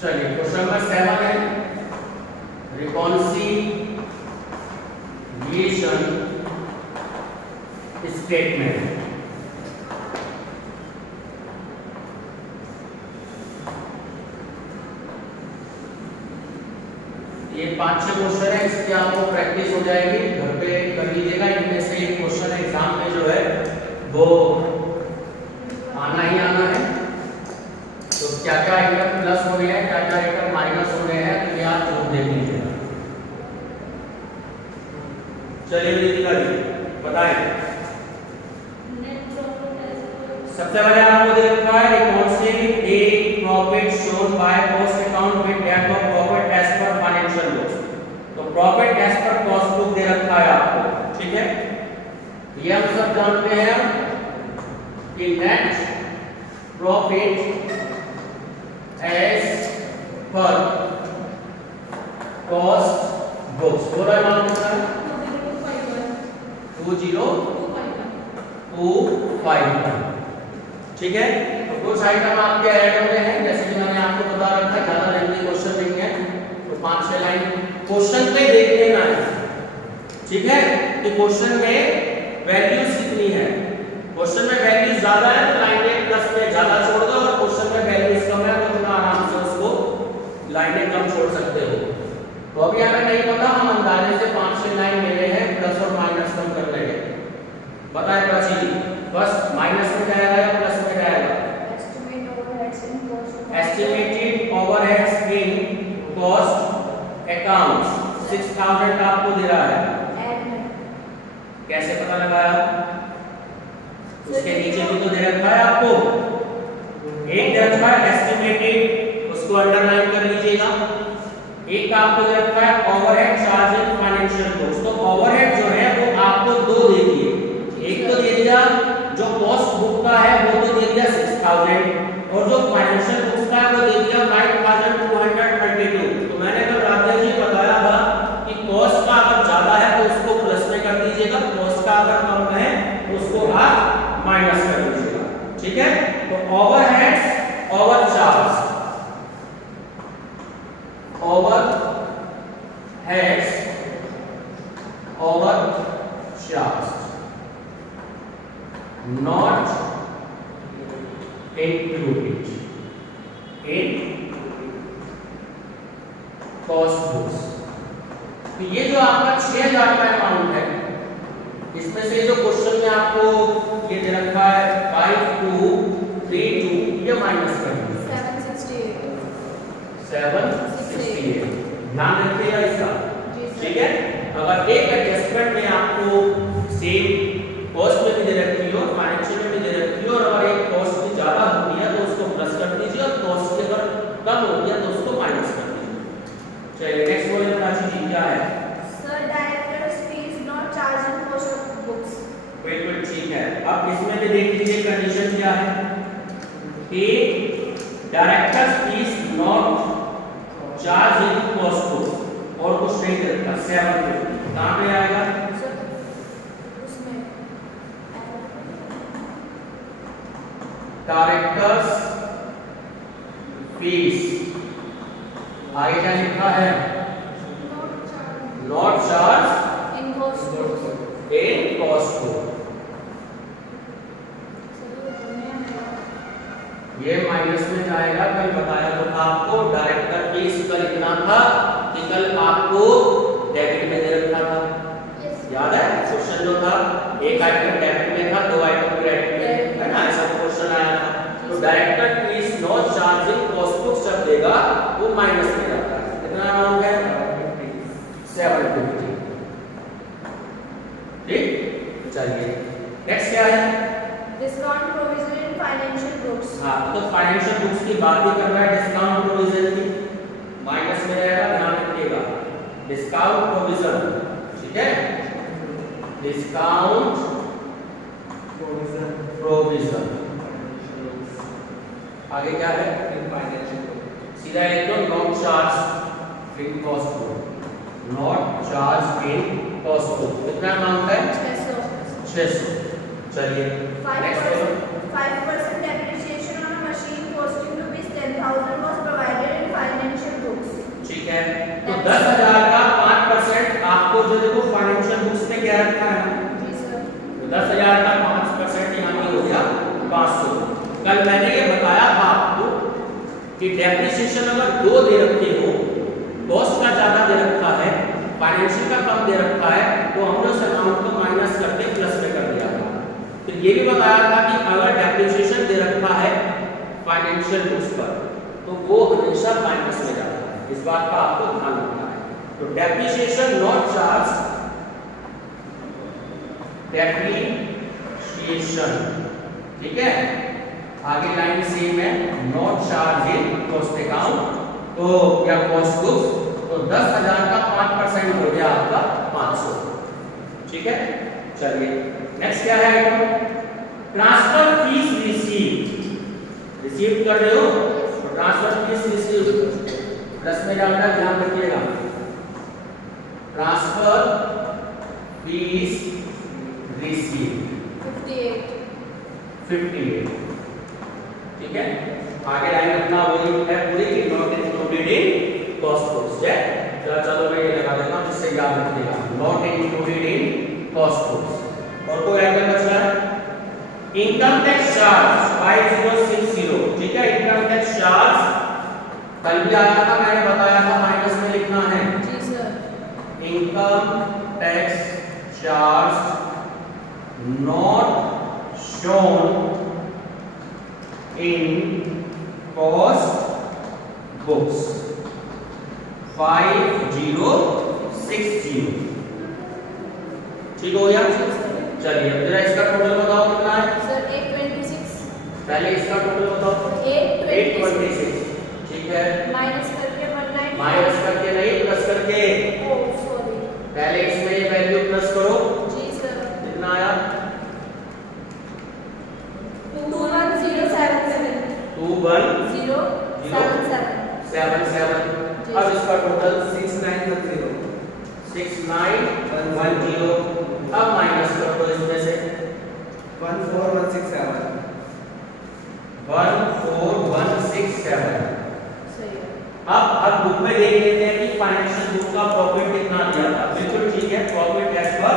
चलिए question number 7 है reconciliation statement. ये 5-6 क्वेश्चन है, इसकी आपको प्रैक्टिस हो जाएगी, घर पे कर लीजिएगा। इनमें से एक क्वेश्चन एग्जाम में जो है वो आना ही आना है। तो क्या क्या आइटम प्लस हो गया है, क्या क्या आइटम माइनस हो गए हैं, तो ये आप जरूर देख लीजिएगा। चलिए दीदी बताएं। सबसे पहले आपको दे रखा है reconcile the profit shown by cost account with that of profit as per financial books. तो profit as per cost book दे रखा है आपको, ठीक है। ये हम सब जानते हैं कि net profit as per cost books बोला नाम होता है 2025, ठीक है। तो कुछ आइटम आपके ऐड हो गए हैं, जैसे कि मैंने आपको बता रखा है, ज्यादा लेंथी क्वेश्चन नहीं है, तो 5-6 लाइन क्वेश्चन पे देख लेना है, ठीक है। कि क्वेश्चन में वैल्यूज कितनी है, क्वेश्चन में वैल्यूज ज्यादा है तो लाइनें प्लस में ज्यादा छोड़ दो, और क्वेश्चन में वैल्यूज कम है तो थोड़ा आराम से उसको लाइनें कम छोड़ सकते हो। तो अभी हमें नहीं पता, हम अंदाजे से 5-6 लाइन मिले हैं, प्लस और माइनस कम कर लेंगे। बताएं प्राची, बस माइनस में क्या आएगा या प्लस में क्या आएगा? Estimated overheads in cost accounts 6000 आपको दे रहा है, कैसे पता लगाया? उसके नीचे भी तो दे रखा है आपको, एक दे रखा है एस्टिमेटेड, उसको अंडरलाइन कर लीजिएगा। एक आपको दे रखा है overhead charge in financial books. तो ओवरहेड जो है वो आपको दो दे दिए, एक तो दे दिया जो कॉस्ट बुक का है वो तो दे दिया 6000, और जो फाइनेंशियल बुक्स का है वो दे दिया 5232। तो मैंने कल राजा जी बताया था कि कॉस्ट का अगर ज्यादा है तो उसको प्लस में कर दीजिएगा, कॉस्ट का अगर कम है तो उसको आप माइनस कर दीजिएगा, ठीक है। तो overheads over charge, overheads over charge not included in cost books। तो ये जो आपका 6000 का अमाउंट है, इसमें से जो क्वेश्चन में आपको ये दे रखा है 5232, ये माइनस कर दीजिए 768। ध्यान रखिएगा इसका, ठीक है। अगर एक एडजस्टमेंट में आपको सेम कॉस्ट में भी दे रखी हो, फाइनेंशियल में भी दे रखी हो, और अगर एक कॉस्ट की ज्यादा होती है तो उसको प्लस कर दीजिए, और कॉस्ट की अगर कम होती है तो उसको माइनस कर दीजिए। चलिए नेक्स्ट बोलिए प्राची जी, क्या है? Sir directors fees not charge in cost of books. बिल्कुल ठीक है। अब इसमें भी देख लीजिए कंडीशन क्या है कि directors fees not charge in cost books, और कुछ नहीं दे रखा 750। कहां पे आएगा? डायरेक्टर्स फीस, आगे क्या लिखा है? Not charge in cost book. ये माइनस में जाएगा, कल बताया तो था आपको। डायरेक्टर फीस कल इतना था कि कल आपको डेबिट में दे रखा था, याद है? क्वेश्चन जो था एक आइटम डेबिट में था, 2 आइटम क्रेडिट में, है ना? ऐसा क्वेश्चन आया था। तो director fees not charging cost book जब देगा वो माइनस में जाता है। कितना अमाउंट है? 750, ठीक। चलिए नेक्स्ट क्या है? Discount provision in financial books. हाँ, तो फाइनेंशियल बुक्स की बात ही कर रहा है, डिस्काउंट प्रोविजन की माइनस में रहेगा, ध्यान रखिएगा। डिस्काउंट प्रोविजन, ठीक है। डिस्काउंट प्रोविजन आगे क्या है? सीधा एकदम not charge in cost book, not charge in cost book. कितना अमाउंट है? 600। चलिए next 5% depreciation on a machine costing rupees 10,000 was provided in कि डेप्रिसिएशन अगर 2 दे रखे हो, कॉस्ट का ज्यादा दे रखा है, फाइनेंशियल का कम दे रखा है, तो हमने उस अमाउंट को माइनस करके प्लस में कर दिया था। फिर ये भी बताया था कि अगर डेप्रिसिएशन दे रखा है फाइनेंशियल बुक्स पर, तो वो हमेशा माइनस में जाता है। इस बात का आपको ध्यान रखना है। तो डेप्रिसिएशन नॉट चार्ज, डेप्रिसिएशन, ठीक है, आगे लाइन सेम है, not charge in cost account, तो या कॉस्ट बुक्स, तो 10,000 का 5% हो गया आपका 500, ठीक है। चलिए नेक्स्ट क्या है आइटम, ट्रांसफर फीस रिसीव कर रहे हो, तो ट्रांसफर फीस रिसीव 10 में डालना, ध्यान रखिएगा। ट्रांसफर फीस रिसीव 58, ठीक है। आगे लाइन अपना वही है पूरी कि not included in cost books है। चलो मैं ये लगा देता हूं जिससे याद रखिएगा, not included in cost books. और कोई आइटम बच रहा है, इनकम टैक्स चार्ज 5060, ठीक है। इनकम टैक्स चार्ज कल भी आया था, मैंने बताया था माइनस में लिखना है। जी sir. Income tax charge not shown in cost books 5060, ठीक हो गया। चलिए अब जरा इसका टोटल बताओ कितना है सर 826। पहले इसका टोटल बताओ 826, ठीक है। माइनस करके 190, माइनस करके नहीं प्लस करके, ओह सॉरी। पहले इसमें ये वैल्यू प्लस करो, जी सर। कितना आया 21077 21077। अब इसका टोटल 6910, 6910। अब माइनस कर दो इसमें से 14167, 14167। सही है। अब बुक में देख लेते हैं कि फाइनेंशियल बुक का प्रॉफिट कितना दिया था। बिल्कुल ठीक है, profit as per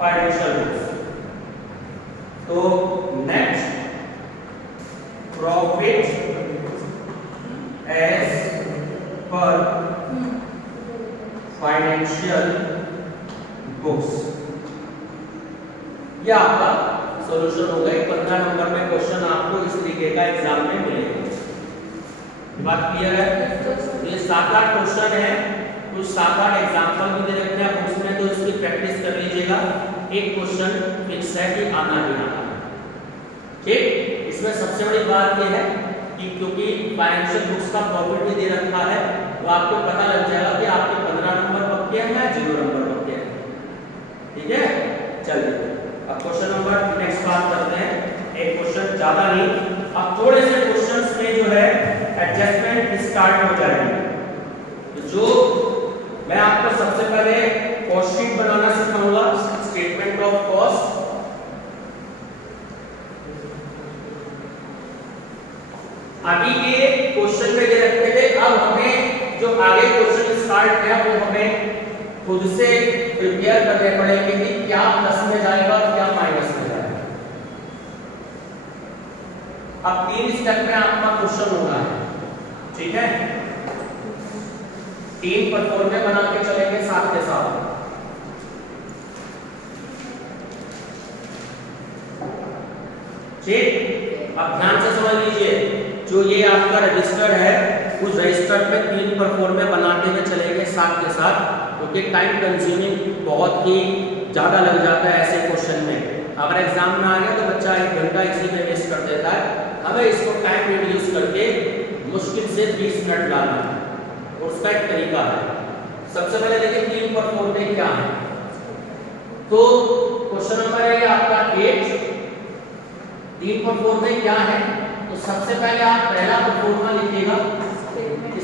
financial books. तो next profit as per financial books, ये आपका सॉल्यूशन हो गया। 15 नंबर में क्वेश्चन आपको इस तरीके का एग्जाम में मिलेगा। बात क्लियर है? तो ये 7-8 क्वेश्चन है, कुछ 7-8 एग्जांपल भी दे रखे हैं बुक्स में, तो इसकी प्रैक्टिस कर लीजिएगा। एक क्वेश्चन फिक्स है कि आना ही आना, ठीक। इसमें सबसे बड़ी बात यह है कि क्योंकि फाइनेंशियल बुक्स का प्रॉफिट भी दे रखा है, तो आपको पता लग जाएगा कि आपके 15 नंबर पक्के हैं या 0 नंबर पक्के हैं, ठीक है। चलिए अब क्वेश्चन नंबर नेक्स्ट बात करते हैं। एक क्वेश्चन ज्यादा नहीं, अब थोड़े से क्वेश्चंस में जो है एडजस्टमेंट स्टार्ट हो जाएगी। तो जो मैं आपको सबसे पहले कॉस्ट शीट बनाना सिखाऊंगा, स्टेटमेंट ऑफ कॉस्ट। अभी ये क्वेश्चन में ये रखे थे, अब हमें जो आगे क्वेश्चन स्टार्ट है वो हमें खुद से प्रिपेयर करने पड़ेंगे कि क्या प्लस में जाएगा और क्या माइनस में जाएगा। अब 3 स्टेप में आपका क्वेश्चन होना है, ठीक है। 3 परफॉर्म में बना के चलेंगे साथ के साथ। ठीक, अब ध्यान से समझ लीजिए, जो ये आपका रजिस्टर है उस रजिस्टर पे 3 परफॉर्म में बनाते हुए चलेंगे साथ के साथ, क्योंकि टाइम कंज्यूमिंग बहुत ही ज़्यादा लग जाता है ऐसे क्वेश्चन में। अगर एग्जाम में आ गया तो बच्चा 1 घंटा इसी में वेस्ट कर देता है। हमें इसको टाइम रिड्यूस करके मुश्किल से 20 मिनट लाना है, और उसका एक तरीका है। सबसे पहले देखिए 3 परफॉर्म में क्या है। तो क्वेश्चन नंबर है आपका 8, 3 परफॉर्म में क्या है। तो सबसे पहले आप पहला परफॉर्मा लिखिएगा,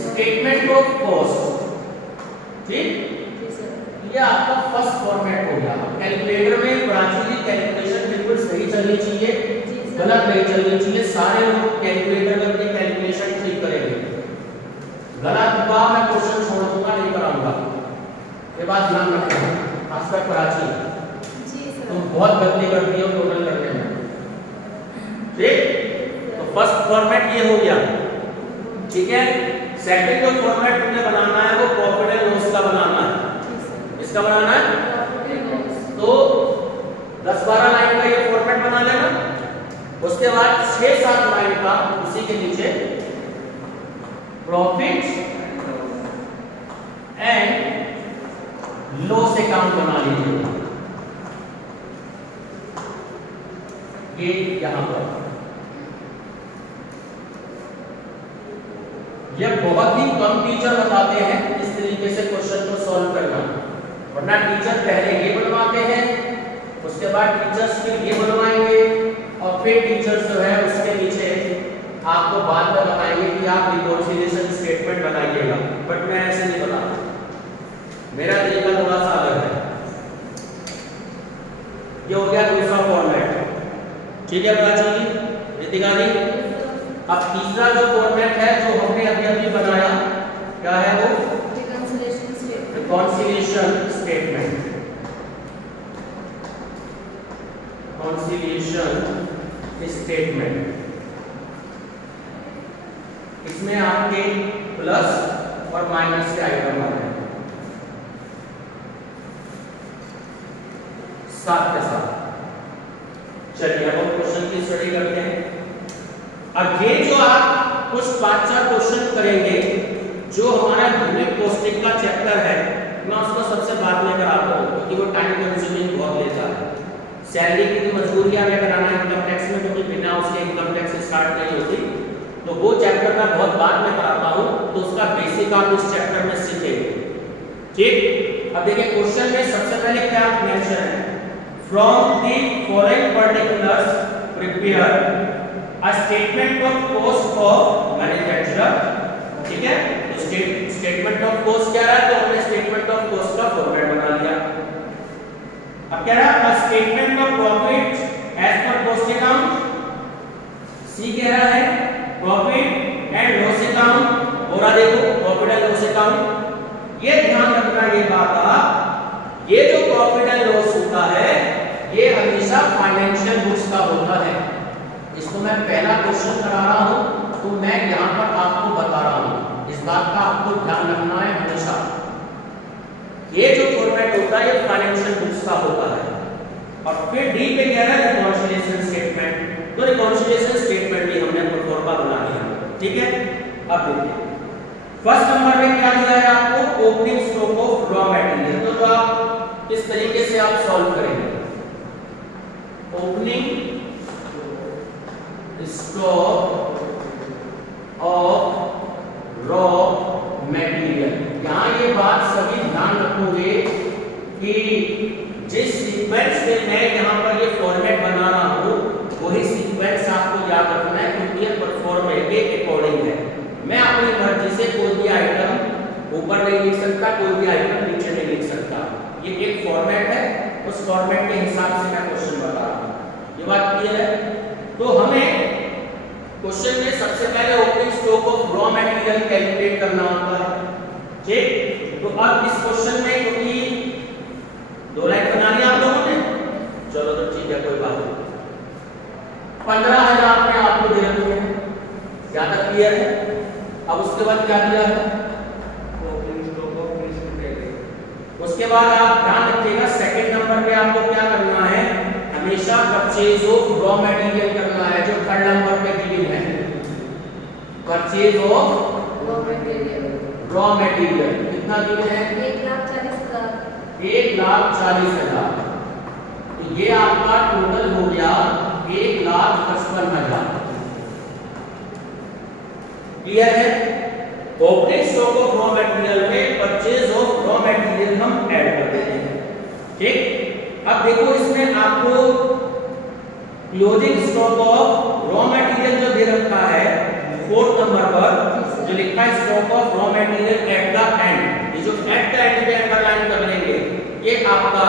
स्टेटमेंट ऑफ कॉस्ट, ठीक। ये आपका फर्स्ट फॉर्मेट हो गया। कैलकुलेटर में प्राचीन कैलकुलेशन बिल्कुल सही चलनी चाहिए, गलत नहीं चलनी चाहिए। सारे लोग कैलकुलेटर करके कैलकुलेशन ठीक करेंगे, गलत हुआ मैं क्वेश्चन छोड़ दूंगा, नहीं कराऊंगा। ये बात ध्यान रखना, खासकर प्राचीन, तुम बहुत गलती करती हो टोटल करने में, ठीक। तो फर्स्ट फॉर्मेट ये हो गया, ठीक है। सेकंड जो फॉर्मेट तुमने बनाना है वो प्रॉफिट एंड लॉस का बनाना है। इसका बनाना है तो 10-12 लाइन का ये फॉर्मेट बना लेना। उसके बाद 6-7 लाइन का उसी के नीचे प्रॉफिट एंड लॉस अकाउंट बना लीजिए। ये यहां पर यह बहुत ही कम टीचर बताते हैं इस तरीके से क्वेश्चन को सॉल्व करना, वरना टीचर पहले ये बनवाते हैं, उसके बाद टीचर्स फिर ये बनवाएंगे और फिर टीचर्स जो है उसके नीचे आपको बाद में बताएंगे कि आप रिकॉन्सिलिएशन स्टेटमेंट बनाइएगा। बट मैं ऐसे नहीं बताता, मेरा तरीका थोड़ा सा अलग है। ये हो गया दूसरा फॉर्मेट, ठीक है प्राची जी, रितिका जी। अब तीसरा जो फॉर्मेट है जो हमने अभी बनाया, क्या है वो? Reconciliation statement. रिकॉन्सिलिएशन स्टेटमेंट, इसमें आपके प्लस और माइनस के आइटम आ रहे हैं साथ के साथ। चलिए अब हम क्वेश्चन की स्टडी करते हैं। अब ये जो आप कुछ 5-4 क्वेश्चन करेंगे, जो हमारा यूनिट कॉस्टिंग का चैप्टर है, मैं उसको सबसे बाद में कराता हूँ क्योंकि वो टाइम कंज्यूमिंग बहुत लेता है। सैलरी की मजबूरी हमें कराना है इनकम टैक्स में, क्योंकि बिना उसके इनकम टैक्स स्टार्ट नहीं होती, तो वो चैप्टर मैं बहुत बाद में कराता हूँ, तो उसका बेसिक आप इस चैप्टर में सीखेंगे। ठीक, अब देखिए क्वेश्चन में सबसे पहले क्या मेंशन है? From the following particulars prepare a statement of cost of manufacturer। ठीक है, तो स्टेटमेंट ऑफ कॉस्ट क्या है? तो हमने स्टेटमेंट ऑफ कॉस्ट का फॉर्मेट बना लिया। अब क्या रहा? a statement of profit as per cost account। सी कह रहा है प्रॉफिट एंड लॉस अकाउंट, और देखो प्रॉफिट एंड लॉस अकाउंट। ये ध्यान रखना ये बात, ये जो प्रॉफिट एंड लॉस होता है ये हमेशा फाइनेंशियल बुक्स का होता है। इसको मैं पहला क्वेश्चन करा रहा हूं तो मैं यहां पर आपको बता रहा हूं, इस बात का आपको ध्यान रखना है हमेशा। ये जो फॉर्मेट होता है ये फाइनेंशियल बुक्स का होता है। और फिर डी पे क्या है? Reconciliation statement. तो रिकॉन्सिलिएशन स्टेटमेंट भी हमने प्रोफॉर्मा बना लिया। ठीक है, अब देखिए फर्स्ट नंबर पे क्या दिया है आपको? Opening stock of raw material. तो आप किस तरीके से आप सॉल्व करेंगे? Opening stock of raw material. यहां ये बात सभी ध्यान रखोगे कि जिस सीक्वेंस में मैं यहां पर ये फॉर्मेट बना रहा हूं वही सीक्वेंस आपको याद रखना है, क्योंकि ये परफॉर्मेट के अकॉर्डिंग है। मैं अपनी मर्जी से कोई भी आइटम ऊपर नहीं लिख सकता, कोई भी आइटम नीचे नहीं लिख सकता। ये एक फॉर्मेट है, उस फॉर्मेट के हिसाब से मैं क्वेश्चन बता रहा हूं। ये बात क्लियर है? तो हमें क्वेश्चन में सबसे पहले opening stock of raw material calculate करना होता है। ठीक, तो अब इस क्वेश्चन में क्योंकि 2 लाइन बना लिया आप लोगों ने, चलो तो ठीक है, कोई बात नहीं। 15,000 में आपको दे रखे हैं, ज्यादा क्लियर है। अब उसके बाद क्या दिया है? Opening stock of finished material. उसके बाद आप ध्यान रखिएगा सेकंड नंबर पे आपको क्या करना है? हमेशा परचेज ऑफ रॉ मटेरियल करना है, जो थर्ड नंबर पे गिवन है। परचेज ऑफ रॉ मटेरियल कितना गिवन है? 1,40,000। 1,40,000। तो ये आपका टोटल हो गया 1,55,000। क्लियर है? Opening stock of raw material में परचेज ऑफ रॉ मटेरियल हम ऐड कर देते हैं। ठीक, अब देखो इसमें आपको closing stock of raw material जो दे रखा है 4th नंबर पर जो लिखा है stock of raw material at the end, ये जो एट द एंड पे अंडरलाइन कर लेंगे ये आपका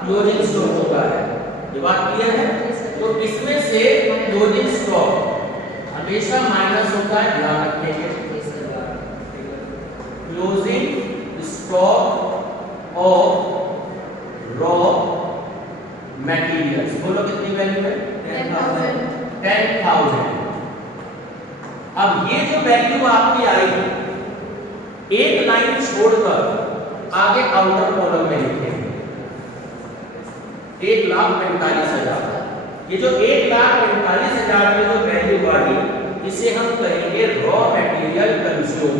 क्लोजिंग स्टॉक होता है। ये बात क्लियर है? तो इसमें से क्लोजिंग स्टॉक हमेशा माइनस होता है, ध्यान रखेंगे। Closing stock of raw materials, बोलो कितनी वैल्यू है? 10,000। अब ये जो वैल्यू आपकी आई, एक लाइन छोड़कर आगे आउटर कॉलम में लिखेंगे 1,45,000। ये जो 1,45,000 में जो वैल्यू आई, इसे हम कहेंगे रॉ मटेरियल कंज्यूम।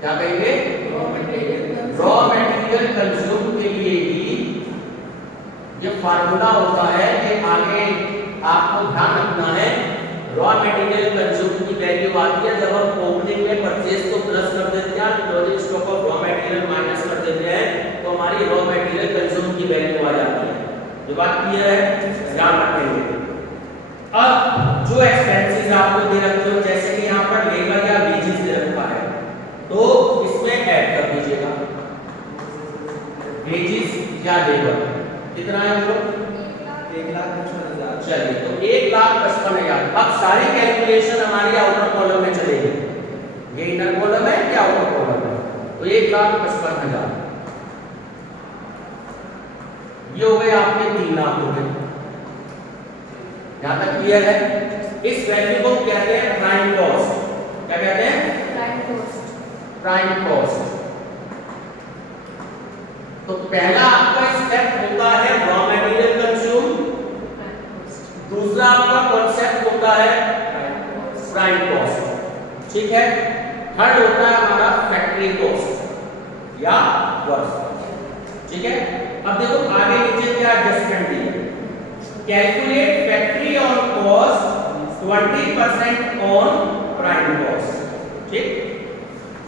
क्या कहेंगे? रॉ मटेरियल कंज्यूम के लिए ही ये फार्मूला होता है कि आगे आपको ध्यान रखना है। रॉ मटेरियल कंज्यूम की वैल्यू आती है जब हम ओपनिंग में परचेज को प्लस कर देते हैं, closing stock of raw material minus कर देते हैं, तो हमारी रॉ मटेरियल कंज्यूम की वैल्यू आ जाती है। ये बात क्लियर है? ध्यान रखेंगे। अब जो एक्सपेंसेस आपको दे रखे हो, जैसे कि यहाँ पर लेबर या वेजेस दे रखा है, तो इसमें ऐड कर दीजिएगा वेजेस या लेबर। कितना है वो? 1,55,000। चलिए, तो 1,55,000। अब सारी कैलकुलेशन हमारी आउटर कॉलम में चलेगी। ये इनर कॉलम है क्या आउटर कॉलम है? तो 1,55,000 ये हो गए आपके 3 लाख हो गए। यहां तक क्लियर है? इस वैल्यू को कहते हैं प्राइम कॉस्ट। क्या कहते हैं? Prime cost. Prime cost. तो पहला आपका स्टेप होता है रॉ मटेरियल कंज्यूम, दूसरा आपका कॉन्सेप्ट होता है प्राइम कॉस्ट, ठीक है। थर्ड होता है हमारा फैक्ट्री कॉस्ट या वर्क, ठीक है। अब देखो आगे नीचे क्या एडजस्टमेंट दी है। Calculate factory on cost 20% on prime cost, ठीक।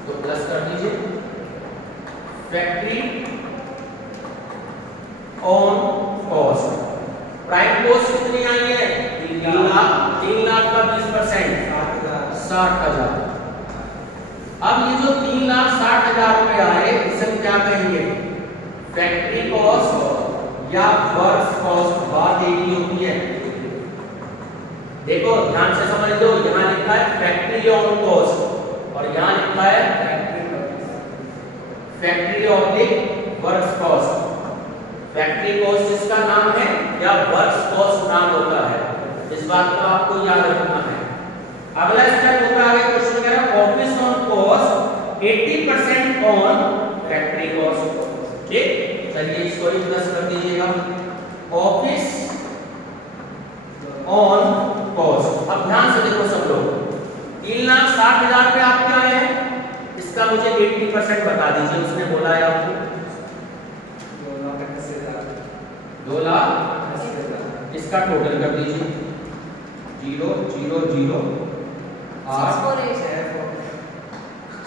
तो प्लस कर दीजिए factory on cost. Prime cost कितनी आई है? 3 लाख। 3 लाख का 20% 60,000। अब ये जो 3,60,000 रुपए आए, इसे हम क्या कहेंगे? फैक्ट्री कॉस्ट या वर्क्स कॉस्ट। बात एक ही होती है। देखो ध्यान से समझ लो, यहाँ लिखा है फैक्ट्री ऑन कॉस्ट और यहाँ लिखा है factory oblique works cost. Factory cost इसका नाम है या वर्क्स कॉस्ट नाम होता है, इस बात को आपको याद रखना है। अगला स्टेप होता है, आगे क्वेश्चन कह रहा है office on cost 80% on factory cost, ठीक। चलिए इसको भी प्लस कर दीजिएगा ऑफिस ऑन कॉस्ट। अब ध्यान से देखो सब लोग, 3,60,000 पे आप क्या है, इसका मुझे 80% बता दीजिए। उसने बोला है आपको 2,80,000। इसका टोटल कर दीजिए 0 0 0 8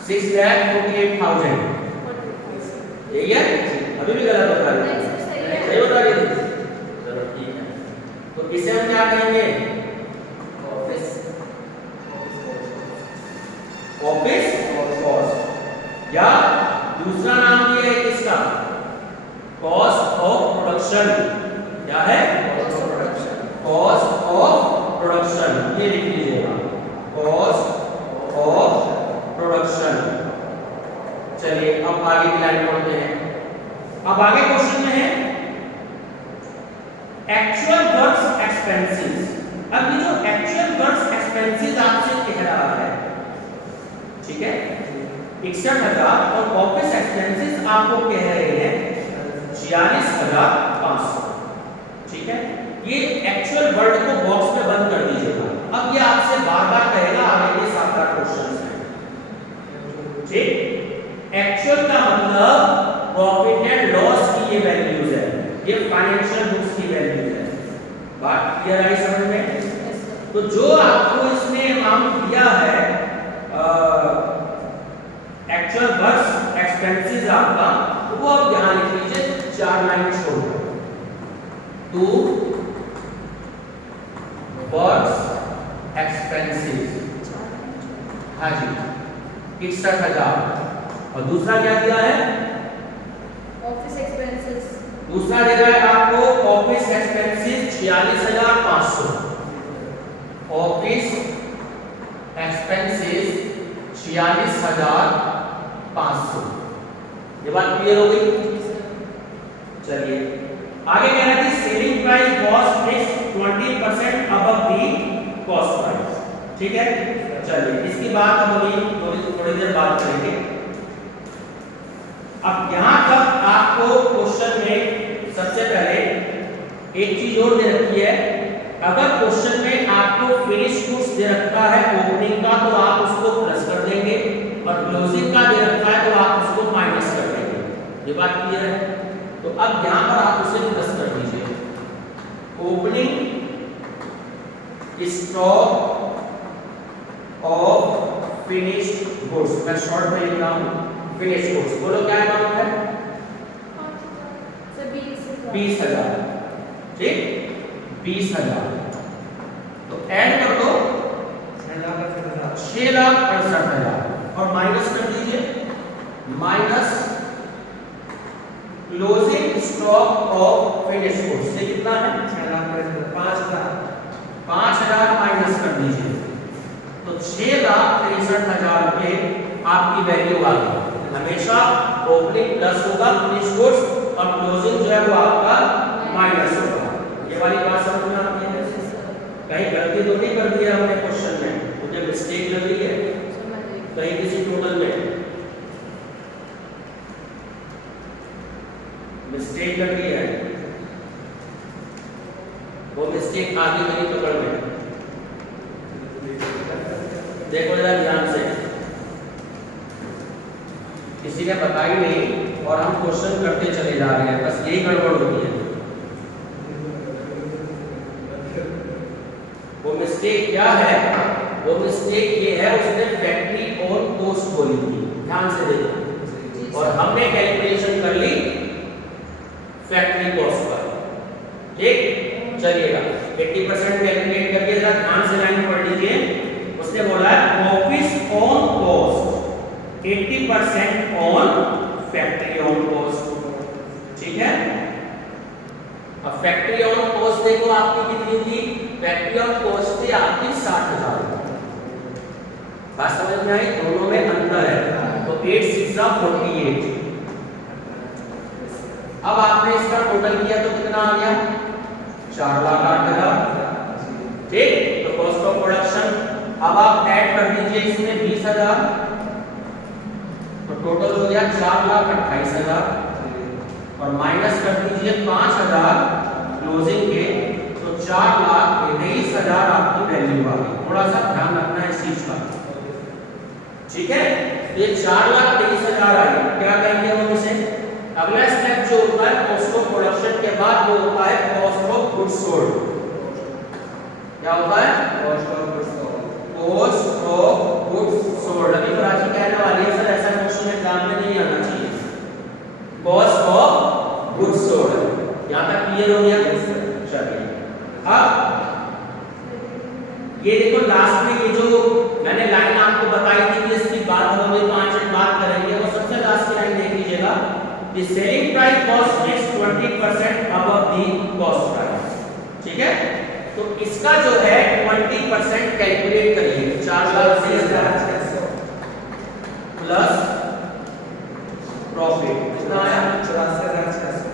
6,48,000। यही है? अभी भी गलत बता रहे हैं? सही बता रही थी? चलो ठीक है। तो इसे हम क्या कहेंगे? ऑफिस कॉस्ट या दूसरा नाम दिया है किसका? Cost of production. क्या है? Cost of production. ये लिख लीजिएगा कॉस्ट ऑफ प्रोडक्शन। चलिए अब आगे की लाइन पढ़ते हैं। अब आगे क्वेश्चन में है एक्चुअल वर्क्स एक्सपेंसेस। अब ये जो एक्चुअल वर्क्स एक्सपेंसेस आपसे कह रहा है, ठीक है, 61,000 और ऑफिस एक्सपेंसेस आपको कह रहे हैं 46,500, ठीक है। ये एक्चुअल वर्ड को बॉक्स में बंद कर दीजिएगा। अब ये आपसे बार-बार कहेगा, आगे के 7-8 क्वेश्चंस हैं, ठीक। एक्चुअल का मतलब प्रॉफिट एंड लॉस की ये वैल्यूज है, ये फाइनेंशियल बुक्स की वैल्यूज है। बात क्लियर आई समझ में? तो जो आपको इसने अमाउंट दिया है एक्चुअल वर्क्स एक्सपेंसेस आपका, तो वो आप यहां लिख लीजिए 4 लाइन छोड़ दो। टू वर्क्स एक्सपेंसेस, हाँ जी 61,000। और दूसरा क्या दिया है? Office expenses. दूसरा दे रहा है आपको ऑफिस एक्सपेंसेस 46,500। Office expenses 46,500। ये बात क्लियर हो गई? चलिए आगे कह रहा है selling price was fixed 20% above the cost price, ठीक है। चलिए इसकी बात हम अभी थोड़ी देर बात करेंगे। अब यहां तक आपको क्वेश्चन में सबसे पहले एक चीज और दे रखी है। अगर क्वेश्चन में आपको फिनिश गुड्स दे रखा है ओपनिंग का तो आप उसको प्लस कर देंगे, और क्लोजिंग का दे रखा है तो आप उसको माइनस कर देंगे। ये बात क्लियर है? तो अब यहां पर आप उसे प्लस कर दीजिए। Opening stock of finished goods, मैं शॉर्ट में लिख रहा हूं फिनिश्ड गुड्स। बोलो क्या अमाउंट है? 20,000। ठीक, 20,000। तो ऐड कर दो 6,68,000 और माइनस कर दीजिए minus closing stock of finished goods से कितना है? 5,000 माइनस कर दीजिए तो 6,63,000 रुपए आपकी वैल्यू आ गई। हमेशा ओपनिंग प्लस होगा फिनिश्ड गुड्स और क्लोजिंग जो है वो आपका माइनस होगा। ये वाली बात समझ में आती है? कहीं गलती तो नहीं कर दिया हमने क्वेश्चन में? मुझे मिस्टेक लग रही है कहीं किसी टोटल में मिस्टेक लग रही है? वो मिस्टेक आगे मेरी पकड़ में। देखो जरा ध्यान से, किसी ने बताई नहीं और हम क्वेश्चन करते चले जा रहे हैं, बस यही गड़बड़ होती है। वो मिस्टेक क्या है? वो मिस्टेक ये है उसने फैक्ट्री और कॉस्ट बोली थी। ध्यान से देखो, और हमने कैलकुलेशन कर ली फैक्ट्री कॉस्ट पर। ठीक, चलिएगा 80% कैलकुलेट करके जरा ध्यान से लाइन पढ़ लीजिए। उसने बोला है office on cost 80% on factory on cost. ठीक है, अब फैक्ट्री ऑन कॉस्ट देखो आपकी कितनी थी? फैक्ट्री ऑन कॉस्ट थी आपकी 60,000। बात समझ में आई? दोनों में अंतर है। तो 8 6 48। अब आपने इसका टोटल किया तो कितना आ गया? 4,08,000। ठीक, तो कॉस्ट ऑफ प्रोडक्शन अब आप ऐड कर दीजिए इसमें 20,000 तो टोटल हो गया 4,28,000 और माइनस कर दीजिए 5,000 क्लोजिंग के तो 4,23,000 आपकी वैल्यू आ गई। थोड़ा सा ध्यान रखना है इस चीज का। ठीक है, ये 4,23,000 आई। क्या कहेंगे हम इसे? अगला स्टेप जो होता है कॉस्ट ऑफ प्रोडक्शन के बाद वो होता है कॉस्ट ऑफ गुड्स सोल्ड। क्या होता है? Cost of goods sold. अभी प्राची कहने वाली है सर ऐसा क्वेश्चन एग्जाम में नहीं आना चाहिए। कॉस्ट ऑफ गुड्स सोल्ड, यहां तक क्लियर हो गया? चलिए अब ये देखो लास्ट में ये जो मैंने लाइन आपको बताई थी कि इसकी बात हम अभी 5 मिनट बात करेंगे, वो सबसे लास्ट की लाइन देख लीजिएगा। The selling price cost is 20% above the cost price। ठीक है, तो इसका जो है 20% कैलकुलेट करिए। 4,20,000 प्लस प्रॉफिट कितना आया? 84,600।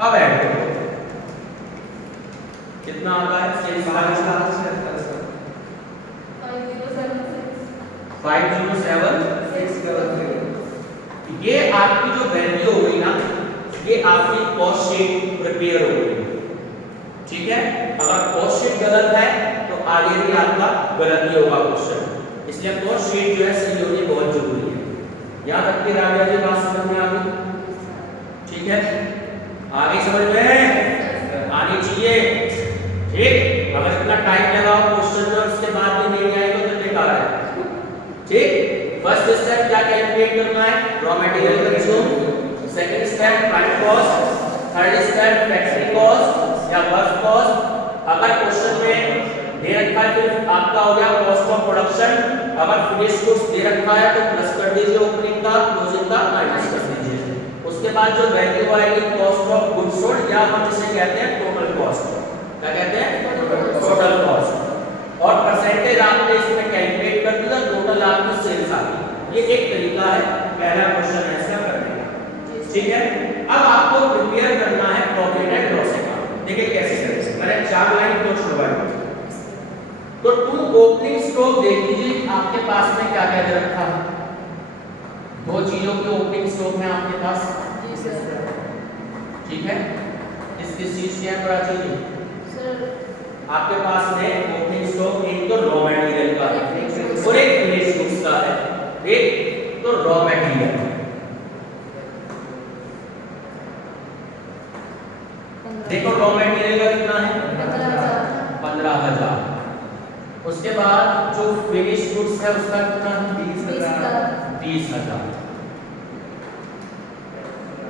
अब ऐड करो कितना आता है? 5,07,600। 5,07,600। ये आपकी जो वैल्यू हो गई ना, ये आपकी कॉस्ट शीट प्रिपेयर हो गई। ठीक है, अगर कॉस्ट शीट गलत है तो आगे भी आपका गलत ही होगा क्वेश्चन, इसलिए कॉस्ट शीट जो है सही होनी बहुत जरूरी है। यहां तक कि राजा जी बात समझ में आ गई? ठीक है, आगे समझ में आनी चाहिए। ठीक, अगर इतना टाइम लगाओ क्वेश्चन में उसके बाद भी नहीं आएगा तो बेकार है। ठीक, फर्स्ट स्टेप क्या कैलकुलेट करना है? Raw material consume, second step prime cost, third step factory cost या वर्क कॉस्ट। अगर क्वेश्चन में दे रखा है तो आपका हो गया कॉस्ट ऑफ प्रोडक्शन। अगर फिनिश गुड्स दे रखा है तो प्लस कर दीजिए ओपनिंग का, क्लोजिंग का माइनस कर दीजिए। उसके बाद जो वैल्यू आएगी कॉस्ट ऑफ गुड्स सोल्ड या हम इसे कहते हैं टोटल कॉस्ट। क्या कहते हैं? Total cost. और परसेंटेज आपने इसमें कैलकुलेट कर दिया, टोटल आपकी सेल्स आ गई। ये एक तरीका है पहला क्वेश्चन ऐसा करने का। ठीक है, अब आपको प्रिपेयर करना है प्रॉफिट एंड लॉस अकाउंट। देखिए कैसे करें। मैंने 4 लाइन को छुड़वाई। तो टू ओपनिंग स्टॉक देख लीजिए आपके पास में क्या क्या दे रखा है। दो चीजों के ओपनिंग स्टॉक में आपके पास, जी सर। ठीक है। किस चीज के हैं प्राची जी? सर आपके पास में ओपनिंग स्टॉक एक तो रॉ मटेरियल का है और एक फिनिश गुड्स का है। एक तो रॉ मटेरियल, देखो रॉ मटेरियल का कितना है? 15,000। उसके बाद जो फिनिश गुड्स है उसका कितना है? 20,000।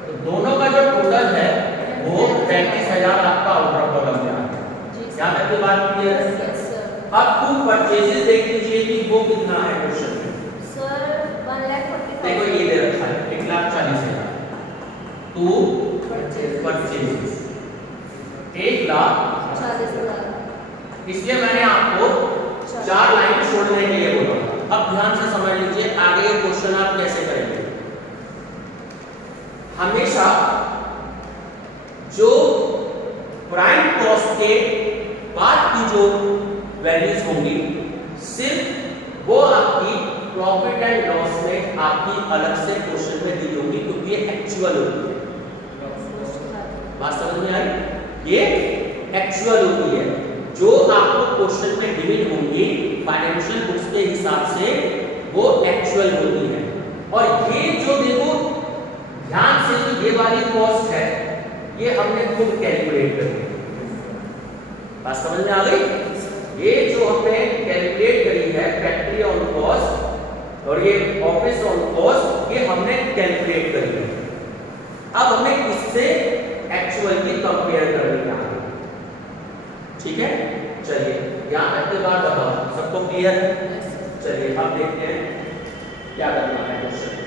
तो दोनों का जो टोटल है वो 35,000 आपका आउटर कॉलम में आ गया। यहाँ तक की बात क्लियर है? अब टू परचेजेस देख लीजिए कि वो कितना है क्वेश्चन में। सर 1,40,000। देखो ये दे रखा है 1,40,000। To purchases 1,40,000। इसलिए मैंने आपको 4 लाइन छोड़ने के लिए बोला। अब ध्यान से समझ लीजिए आगे ये क्वेश्चन आप कैसे करेंगे। हमेशा जो प्राइम कॉस्ट के बाद की जो वैल्यूज होंगी सिर्फ वो आपकी प्रॉफिट एंड लॉस में आपकी अलग से क्वेश्चन में दी होगी, क्योंकि ये एक्चुअल होती है। बात समझ में आई? ये एक्चुअल होती है। जो आपको क्वेश्चन में गिवन होंगी फाइनेंशियल बुक्स के हिसाब से वो एक्चुअल होती है। और ये जो देखो ध्यान से जो ये वाली कॉस्ट है ये हमने खुद कैलकुलेट कर दी। बात समझ में आ गई? ये जो हमने कैलकुलेट करी है फैक्ट्री ऑन कॉस्ट और ये ऑफिस ऑन कॉस्ट, ये हमने कैलकुलेट करी है। अब हमें इससे एक्चुअल की कंपेयर करनी है। ठीक है, चलिए यहां तक के बाद बताओ सबको क्लियर है? चलिए अब देखते हैं क्या करना है क्वेश्चन में।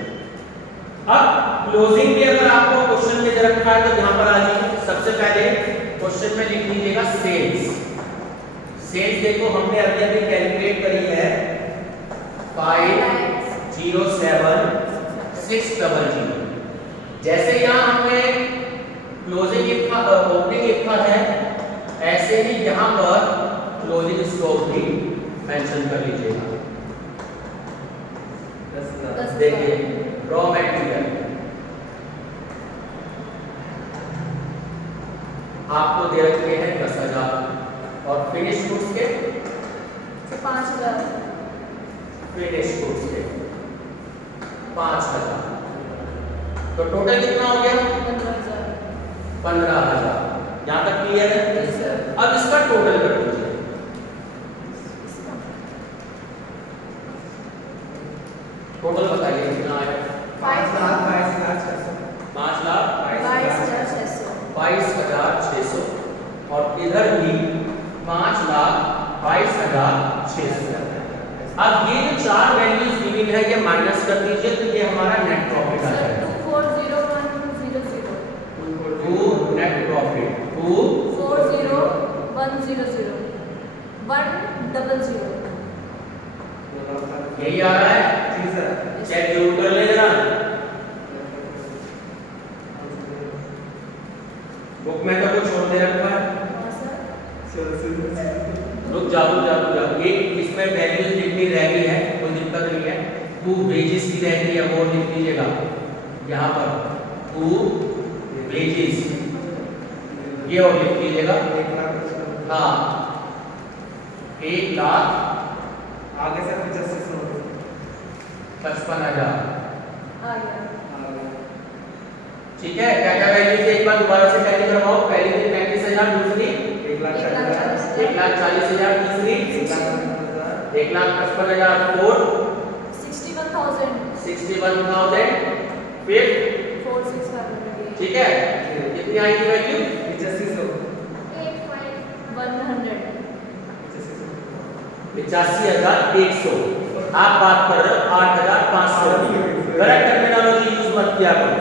अब क्लोजिंग भी अगर आपको क्वेश्चन में दे रखा है तो यहां पर आ जाइए। सबसे पहले क्वेश्चन में लिख लीजिएगा सेल्स। सेल्स देखो हमने अभी अभी कैलकुलेट करी है 507,600। जैसे यहां हमने क्लोजिंग लिखा ओपनिंग लिखा है, ऐसे ही यहां पर क्लोजिंग स्टॉक भी मेंशन कर लीजिएगा। देखिए रॉ मटेरियल आपको दे रखे हैं 10,000 और फिनिश गुड्स के 5,000। फिनिश गुड्स के 5,000। तो टोटल कितना हो गया? 15,000। यहाँ तक क्लियर है? अब इसका टोटल कर दीजिए। टोटल बताइए कितना आया? 5,22,600 और इधर भी 5,22,600। अब ये जो 4 वैल्यूज गिवन है ये माइनस कर दीजिए तो ये हमारा नेट प्रॉफिट आ जाएगा। 2 नेट प्रॉफिट 240,100,100 यही आ रहा है? चेक जरूर कर ले जरा। बुक में तो कुछ छोड़ दे रखा है। रुक जाओ। ये इसमें वैल्यूज लिखनी रह गई है, कोई दिक्कत नहीं है। 2 वेजेस की रह गई है वो लिख लीजिएगा यहाँ पर 2 वेजेस, ये और लिख लीजिएगा। हाँ 1,00,000 आगे से 55,000। आ गया। ठीक है, क्या क्या वैल्यू से एक बार दोबारा से टैली करवाओ। पहली थी 35,000, दूसरी 1,40,000, 1,40,000, तीसरी 1,55,000, फोर्थ 61,000, फिफ्थ 4,600। ठीक है। कितनी आएगी वैल्यू? 85,100। आप बात कर रहे हो 8,500 की। गलत टर्मिनोलॉजी यूज मत किया करो।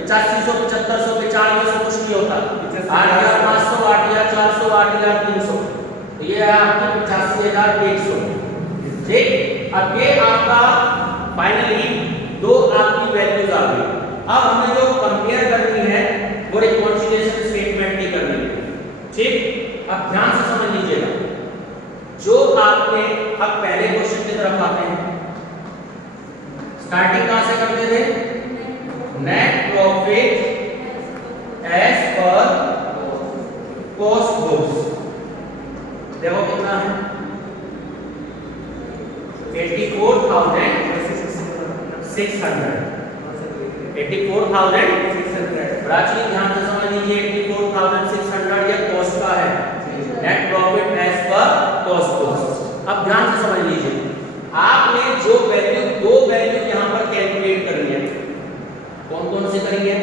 8500, 7500, 9500 कुछ नहीं होता। 8,500, 8,400, 8,300, तो ये है आपकी 85,100। ठीक, अब ये आपका फाइनली 2 आपकी वैल्यूज आ गई। अब हमें जो कंपेयर करनी है वो रिकॉन्सिलिएशन स्टेटमेंट की करनी है। ठीक, अब ध्यान से समझ लीजिएगा। जो आपने अब पहले क्वेश्चन की तरफ आते हैं। स्टार्टिंग कहां से करते थे? Net profit as per cost books. देखो कितना है 84,600। 84,600 प्राची ध्यान से समझ लीजिए 84,600 ये कॉस्ट का है, net profit as per cost books. अब ध्यान से समझ लीजिए आपने जो वैल्यू दो वैल्यू यहां पर कैलकुलेट करनी है, कौन कौन सी करी है?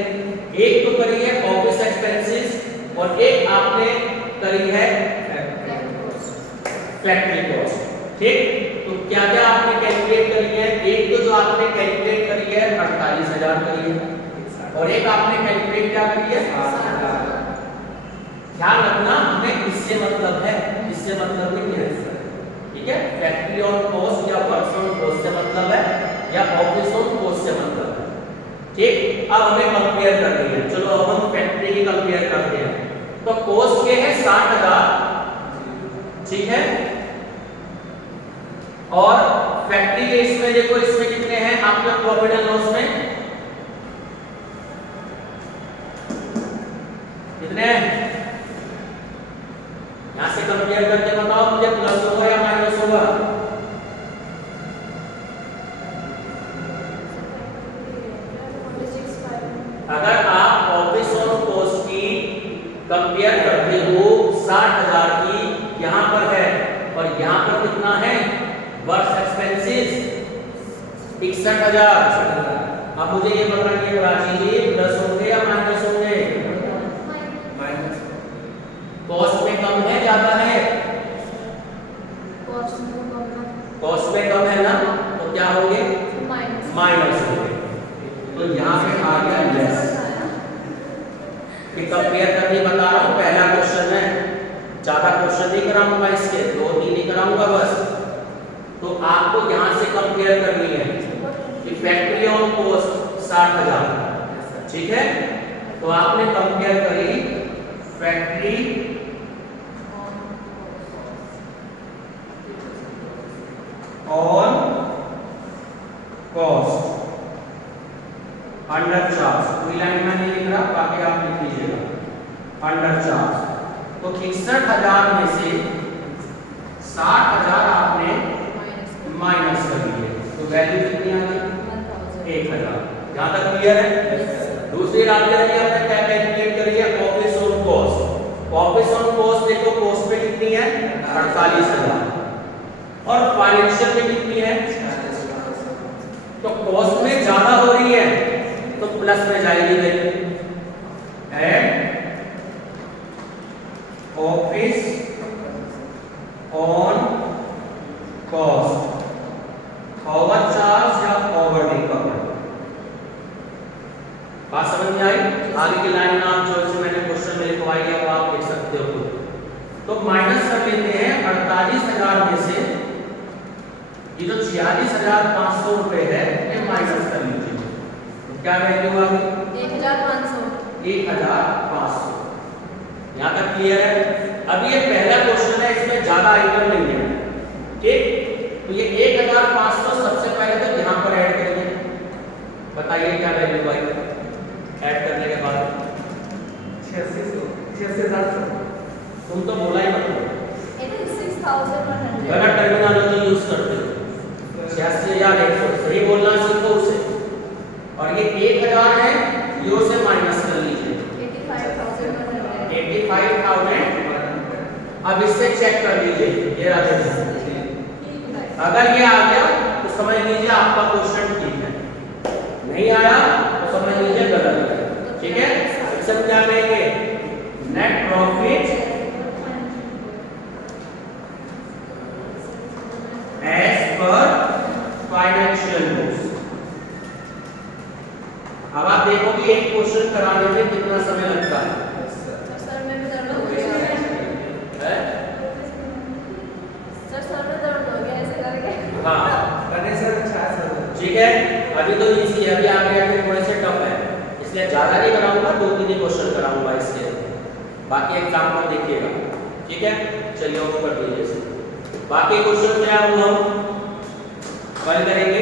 एक तो करी है ऑफिस एक्सपेंसेस और एक आपने करी है फैक्ट्री कॉस्ट। ठीक, तो क्या क्या आपने कैलकुलेट करी है? एक तो जो आपने कैलकुलेट करी है 48,000 करी है और एक आपने कैलकुलेट क्या करी है 60,000। ध्यान रखना हमें इससे मतलब है, इससे मतलब नहीं है। ठीक है, फैक्ट्री ऑन कॉस्ट या वर्क्स ऑन कॉस्ट से मतलब है या ऑफिस ऑन कॉस्ट से मतलब है। ठीक, अब हमें कंपेयर करनी है। चलो अब हम फैक्ट्री की कंपेयर करते हैं। तो कॉस्ट के है 60,000, ठीक है, और फैक्ट्री के इसमें देखो इसमें कितने हैं आपके प्रॉफिट एंड लॉस में? कितने हैं? यहां से कंपेयर करके बताओ मुझे प्लस होगा या माइनस होगा? अगर आप ऑफिस ऑन कॉस्ट की कंपेयर करते हो 60,000 की यहां पर है और यहां पर कितना है वर्क्स एक्सपेंसेस 61,000। अब मुझे ये बताइए प्राची जी प्लस होंगे या माइनस होंगे? माइनस। कॉस्ट में कम है ज्यादा है? कॉस्ट में कम है ना, तो क्या होंगे? माइनस होंगे। तो यहाँ पे आ गया लेस। ये कंपेयर करके बता रहा हूँ, पहला क्वेश्चन है, ज्यादा क्वेश्चन नहीं कराऊंगा इसके, 2-3 ही कराऊंगा बस। तो आपको यहाँ से कंपेयर करनी है कि फैक्ट्री ऑन कॉस्ट 60,000, ठीक है, तो आपने कंपेयर करी factory on cost under charge. पूरी लाइन में नहीं लिख रहा, बाकी आप लिख लीजिएगा अंडर चार्ज। तो 61,000 में से 60,000 आपने माइनस कर लिए, तो वैल्यू कितनी आ गई? 1,000। यहां तक क्लियर है? दूसरी रात के लिए आपने क्या कैलकुलेट करी है? Office on cost. Office on cost देखो कॉस्ट पे कितनी है? 48,000 और फाइनेंशियल में कितनी है? तो कॉस्ट में ज्यादा हो रही है तो प्लस में जाएगी value. Add office on cost over charge या ओवर रिकवर। बात समझ में आई? आगे की लाइन आप जो इसे मैंने क्वेश्चन में लिखवाई है वो आप लिख सकते हो। तो माइनस कर लेते हैं 48,000 में से ये जो 46,500 रुपए है ये माइनस कर लीजिए, तो क्या वैल्यू आ गई? 1,500। 1,500। यहाँ तक क्लियर है? अब ये पहला क्वेश्चन है, इसमें ज्यादा आइटम नहीं है, ठीक, तो ये 1,500 सबसे पहले तो यहाँ पर ऐड करिए। बताइए क्या वैल्यू आई ऐड करने के बाद? 86,000। तुम तो बोला ही मत, 86,100। गलत टर्मिनोलॉजी यूज करते हो। 86,100 सही बोलना सीखो उसे। और ये 1,000 है, यो से माइनस कर लीजिए 85,000। अब इससे चेक कर लीजिए, ये रहा देखो, अगर ये आ गया तो समझ लीजिए आपका क्वेश्चन ठीक है, नहीं आया तो समझ लीजिए गलत है, ठीक है। सब क्या कहेंगे? Net profit as per financial books. अब आप देखोगे एक क्वेश्चन कराने में कितना समय लगता है? सर में भी दर्द हो गया है। सर में दर्द हो गया ऐसे करके। हाँ करने से अच्छा है सर। ठीक है, अभी तो इजी है, अभी आगे आगे थोड़े से टफ है, इसलिए ज्यादा नहीं कराऊंगा, 2-3 ही क्वेश्चन कराऊंगा इसके, बाकी एग्जाम में देखिएगा, ठीक है। चलिए ऑफ कर दीजिए। बाकी क्वेश्चन क्या हम कल करेंगे।